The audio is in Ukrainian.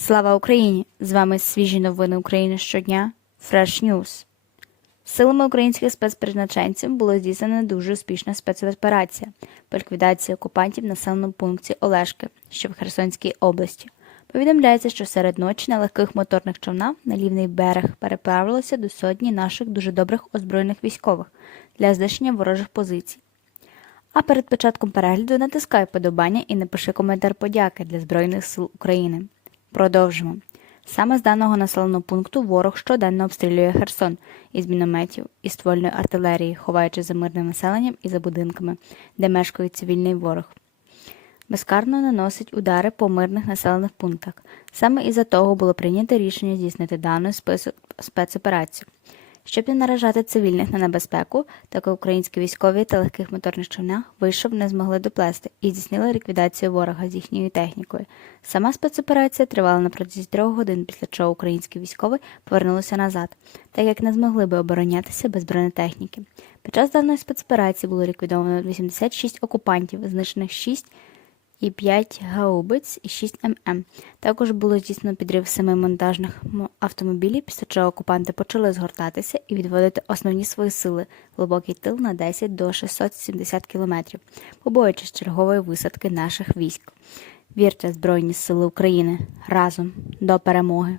Слава Україні! З вами свіжі новини України щодня. Fresh News. Силами українських спецпризначенців було здійснена дуже успішна спецоперація по ліквідації окупантів в населеному пункті Олешки, що в Херсонській області. Повідомляється, що серед ночі на легких моторних човнах на лівний берег переправилося до сотні наших дуже добрих озброєних військових для знищення ворожих позицій. А перед початком перегляду натискай подобання і напиши коментар подяки для Збройних сил України. Продовжимо. Саме з даного населеного пункту ворог щоденно обстрілює Херсон із мінометів і ствольної артилерії, ховаючи за мирним населенням і за будинками, де мешкає цивільний ворог. Безкарно наносить удари по мирних населених пунктах. Саме із-за того було прийнято рішення здійснити дану спецо- спецоперацію. Щоб не наражати цивільних на небезпеку, так українські військові та легких моторних човнах вийшов не змогли доплести і здійснили ліквідацію ворога з їхньою технікою. Сама спецоперація тривала на протязі трьох годин, після чого українські військові повернулися назад, так як не змогли би оборонятися без бронетехніки. Під час даної спецоперації було ліквідовано 86 окупантів, знищених 6 і 5 гаубиць і 6 ММ. Також було здійснено підрив семи монтажних автомобілів, після чого окупанти почали згортатися і відводити основні свої сили глибокий тил на 10 до 670 кілометрів, побоюючись чергової висадки наших військ. Вірте Збройні Сили України разом до перемоги!